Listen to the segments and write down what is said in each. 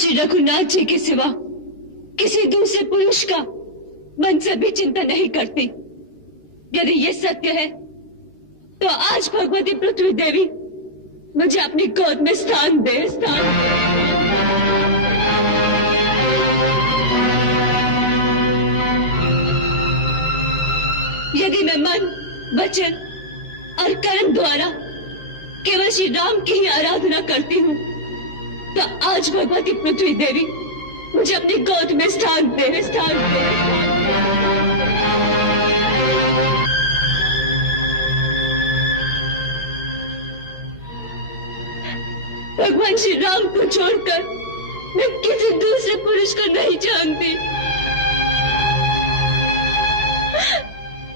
श्री रघुनाथ जी के सिवा किसी दूसरे पुरुष का मन से भी चिंता नहीं करती। यदि ये सत्य है तो आज भगवती पृथ्वी देवी मुझे अपनी गोद में स्थान दे। यदि मैं मन, वचन और कर्म द्वारा केवल श्री राम की ही आराधना करती हूँ तो आज भगवती पृथ्वी देवी मुझे अपनी गोद में स्थान दे। भगवान श्री राम को छोड़कर मैं किसी दूसरे पुरुष को नहीं जानती।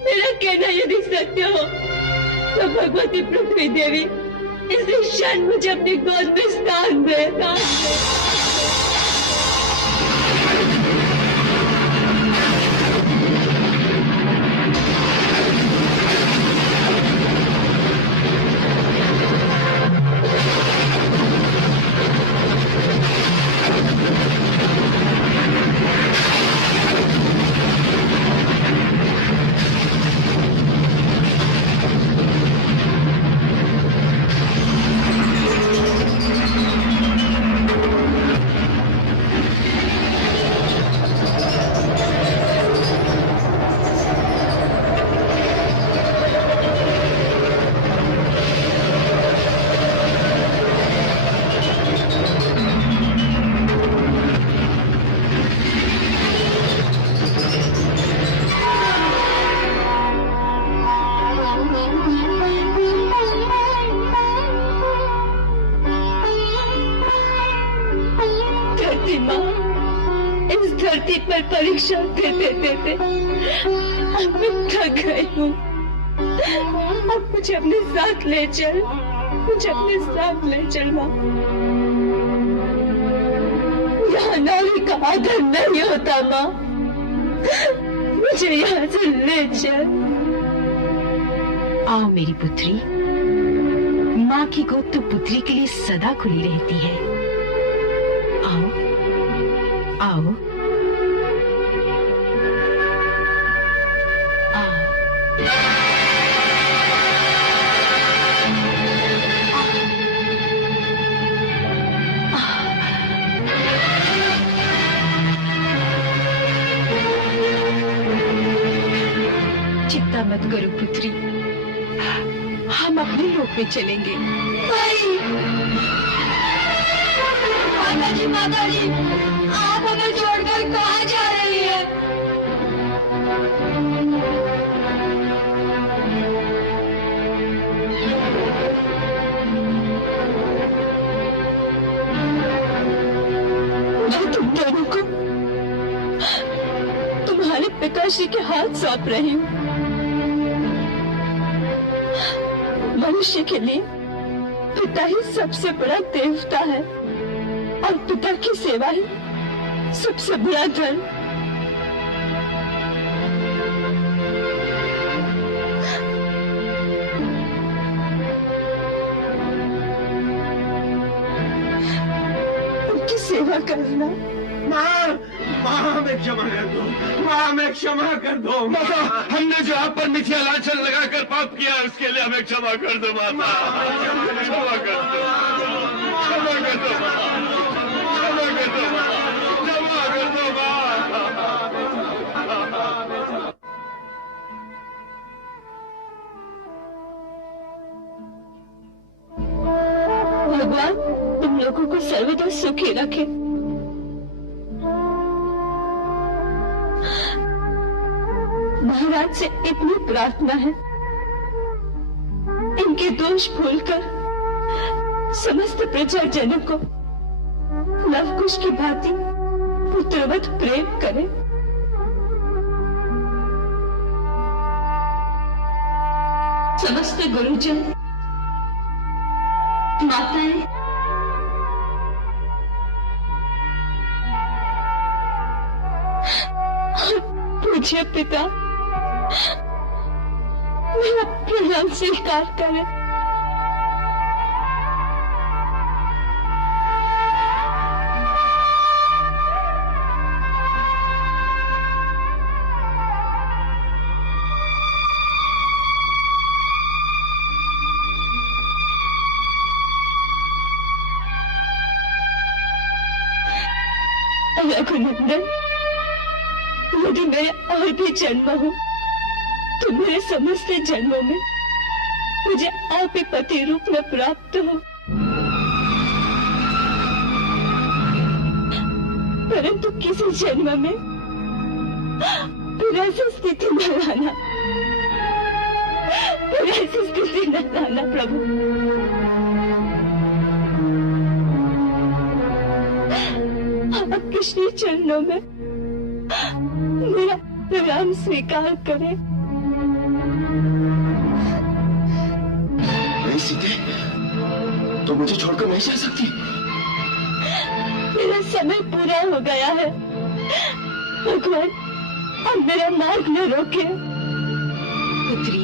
मेरा कहना यदि सत्य हो तो भगवती पृथ्वी देवी इसी क्षण मुझे अपनी गोद में स्थान दे। इस धरती पर परीक्षा देते अब मैं थक गई हूँ। अब मुझे अपने साथ ले चल, मुझे अपने साथ ले चल माँ। यहाँ नारी का आदर नहीं होता माँ, मुझे यहाँ से ले चल। आओ मेरी पुत्री, माँ की गोद तो पुत्री के लिए सदा खुली रहती है। आओ आओ चिंता मत करो पुत्री, हम अपने लोक में चलेंगे। माता जी, आप हमें छोड़कर कहाँ जा रही है? मैं तुम दोनों को तुम्हारे पिताश्री के हाथ सौंप रही हूँ। मनुष्य के लिए पिता ही सबसे बड़ा देवता है और पिता की सेवा ही सबसे बड़ा धर्म। उनकी सेवा करना। माँ हमें क्षमा कर दो, माँ हमें क्षमा कर दो। माता, हमने जो आप पर मिथ्या लांछन लगाकर पाप किया उसके लिए हमें क्षमा कर दो माता, क्षमा कर दो, क्षमा कर दो, क्षमा कर दो, क्षमा कर दो माँ। भगवान तुम लोगों को सर्वदा सुखी रखे। महाराज से इतनी प्रार्थना है, इनके दोष भूलकर समस्त प्रजाजनों को लवकुश की भांति पुत्रवत प्रेम करें। समस्त गुरुजन, माताएं, पूज्य पिता मेरा प्रणाम स्वीकार करें। रघुनंदन, यदि मेरे और भी जन्म हो तो मेरे समस्त जन्मों में मुझे आप ही पति रूप में प्राप्त हो, परंतु किसी जन्म में फिर ऐसी स्थिति न लाना, फिर ऐसी स्थिति न लाना प्रभु। आप कृष्ण चरणों में मेरा प्रणाम स्वीकार करें। नहीं सीते, तो मुझे छोड़कर नहीं जा सकती। मेरा समय पूरा हो गया है, भगवान अब मेरा मार्ग न रोके। पुत्री,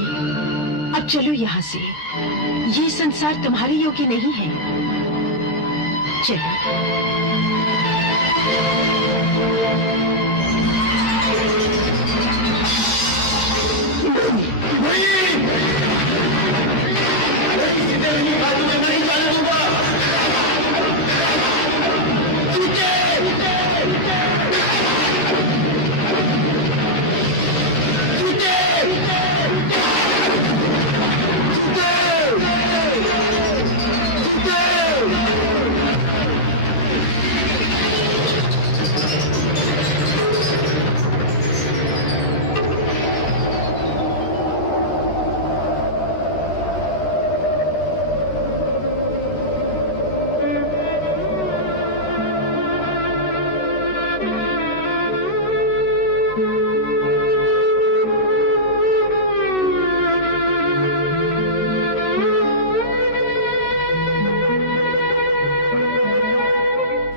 अब चलो यहाँ से, ये संसार तुम्हारे योग्य नहीं है। चलो।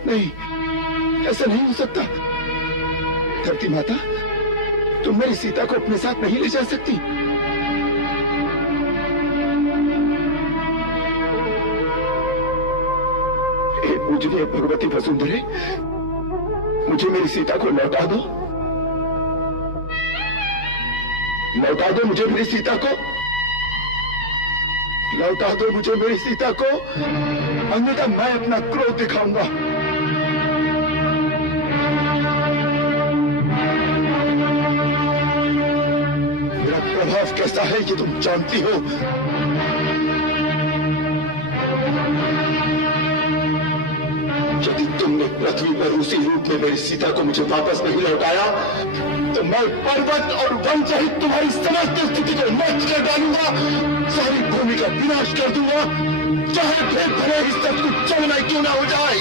नहीं, ऐसा नहीं हो सकता। धरती माता, तुम मेरी सीता को अपने साथ नहीं ले जा सकती। हे पूजनीय भगवती वसुंधरे, मुझे मेरी सीता को लौटा दो। लौटा दो मुझे मेरी सीता को। लौटा दो मुझे मेरी सीता को, अन्यथा मैं अपना क्रोध दिखाऊंगा। मेरा प्रभाव कैसा है ये तुम जानती हो। यदि तुमने पृथ्वी पर उसी रूप में मेरी सीता को मुझे वापस नहीं लौटाया तो मैं पर्वत और वन सहित तुम्हारी समस्त स्थिति को नष्ट कर डालूंगा, सारी भूमि का विनाश कर दूंगा, चाहे फिर भले ही सब कुछ चलना क्यों ना हो जाए।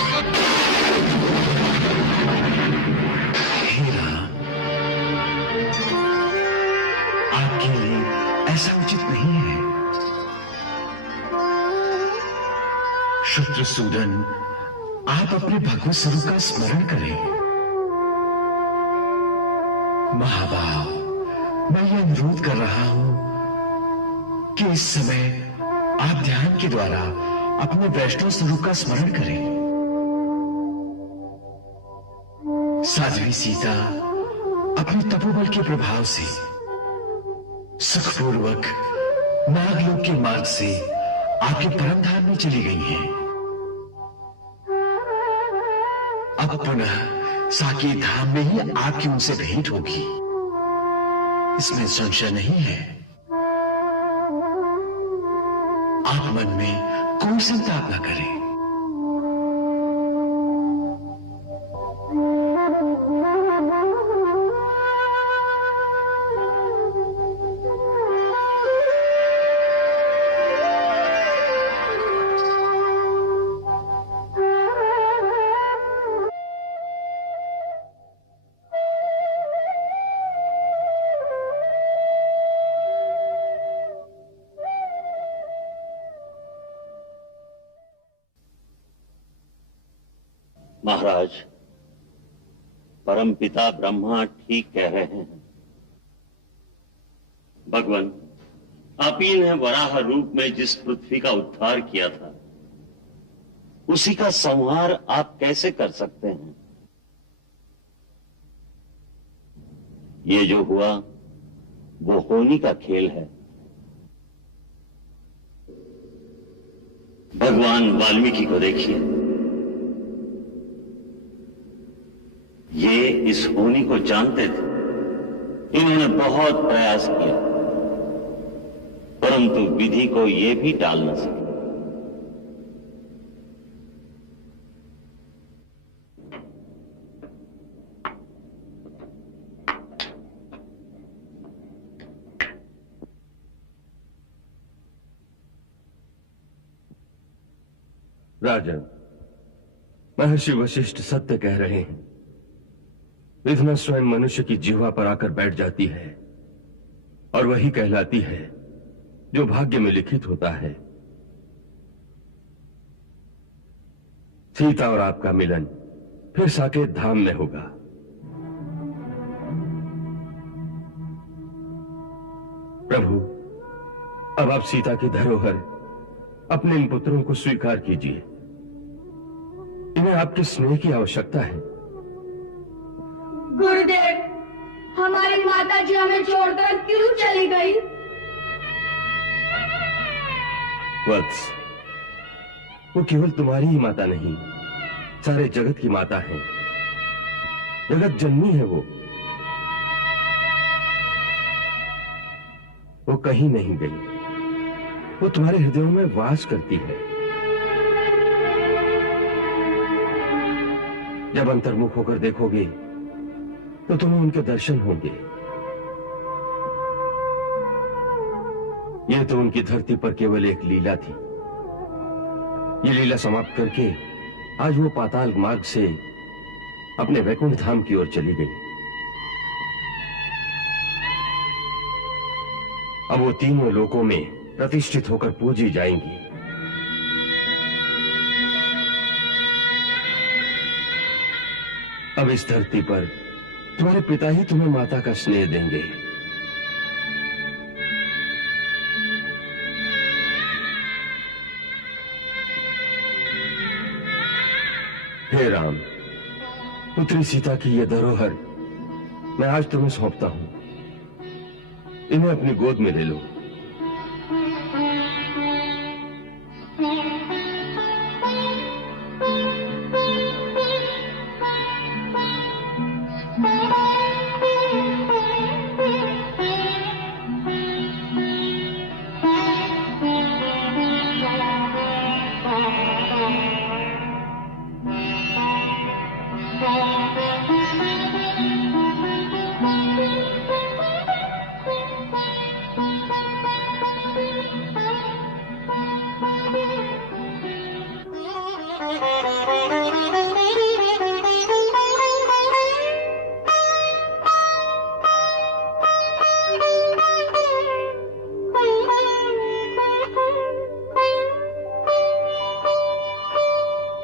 हीरा, आपके लिए ऐसा उचित नहीं है। शत्रुसूदन, आप अपने भगवत स्वरूप का स्मरण करें। महाभाव, मैं ये अनुरोध कर रहा हूं कि इस समय आप ध्यान के द्वारा अपने वैष्णव स्वरूप का स्मरण करें। साध्वी सीता अपने तपोबल के प्रभाव से सुखपूर्वक नागलोक के मार्ग से आपके परम धाम में चली गई हैं। अब पुनः साकेत धाम में ही आपकी उनसे भेंट होगी, इसमें संशय नहीं है। आप मन में कोई संताप न करें। महाराज, परमपिता ब्रह्मा ठीक कह रहे हैं। भगवान, आप ही ने वराह रूप में जिस पृथ्वी का उद्धार किया था, उसी का संहार आप कैसे कर सकते हैं? ये जो हुआ वो होनी का खेल है। भगवान वाल्मीकि को देखिए, ये इस होनी को जानते थे। इन्होंने बहुत प्रयास किया, परंतु विधि को ये भी टाल न सके। राजन, महर्षि वशिष्ठ सत्य कह रहे हैं। विधना स्वयं मनुष्य की जिह्वा पर आकर बैठ जाती है और वही कहलाती है जो भाग्य में लिखित होता है। सीता और आपका मिलन फिर साकेत धाम में होगा। प्रभु, अब आप सीता की धरोहर अपने इन पुत्रों को स्वीकार कीजिए। इन्हें आपके स्नेह की आवश्यकता है। गुरुदेव, हमारी माता जी हमें छोड़कर क्यों चली गई? वत्स, वो केवल तुम्हारी ही माता नहीं, सारे जगत की माता है। जगत जननी है वो कहीं नहीं गई। वो तुम्हारे हृदयों में वास करती है। जब अंतर्मुख होकर देखोगे तो तुम्हें उनके दर्शन होंगे। यह तो उनकी धरती पर केवल एक लीला थी। ये लीला समाप्त करके आज वो पाताल मार्ग से अपने वैकुंठ धाम की ओर चली गई। अब वो तीनों लोकों में प्रतिष्ठित होकर पूजी जाएंगी। अब इस धरती पर तुम्हारे पिता ही तुम्हें माता का स्नेह देंगे। हे राम, पुत्री सीता की यह धरोहर मैं आज तुम्हें सौंपता हूं। इन्हें अपनी गोद में ले लो।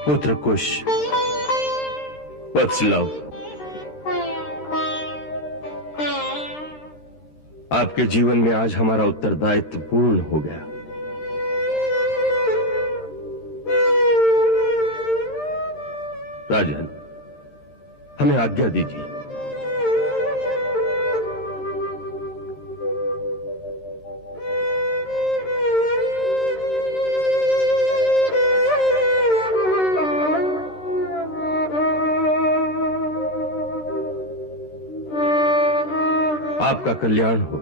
पुत्र कुश, वत्सलव, आपके जीवन में आज हमारा उत्तरदायित्व पूर्ण हो गया। राजन, हमें आज्ञा दीजिए। आपका कल्याण हो।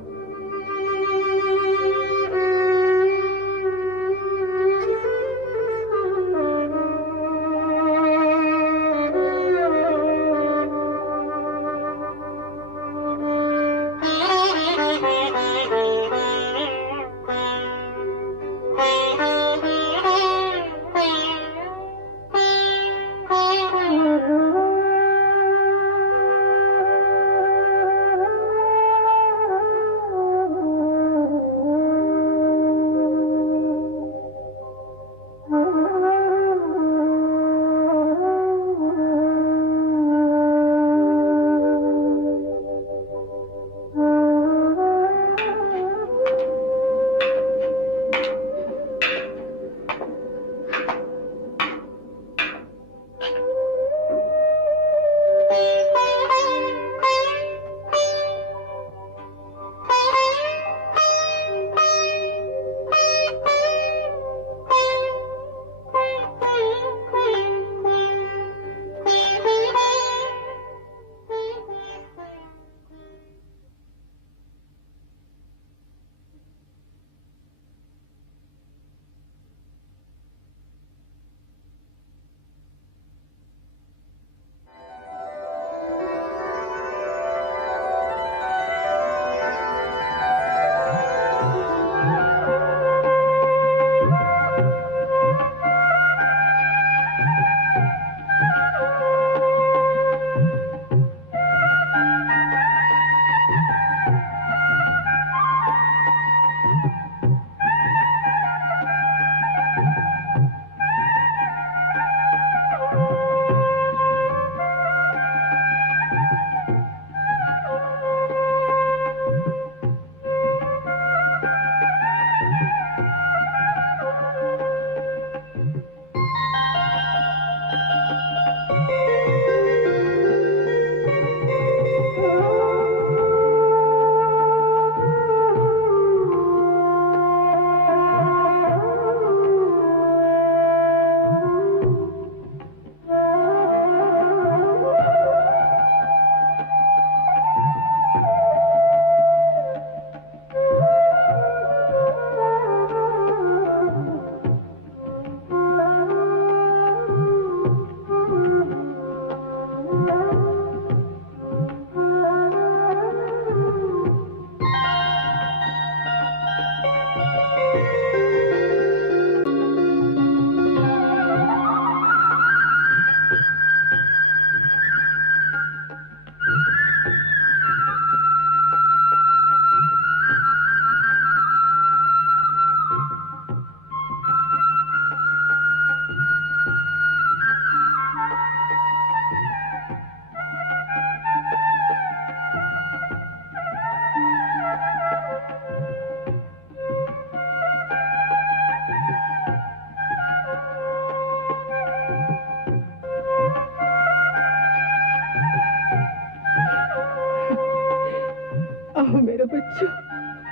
अच्छा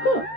हाँ।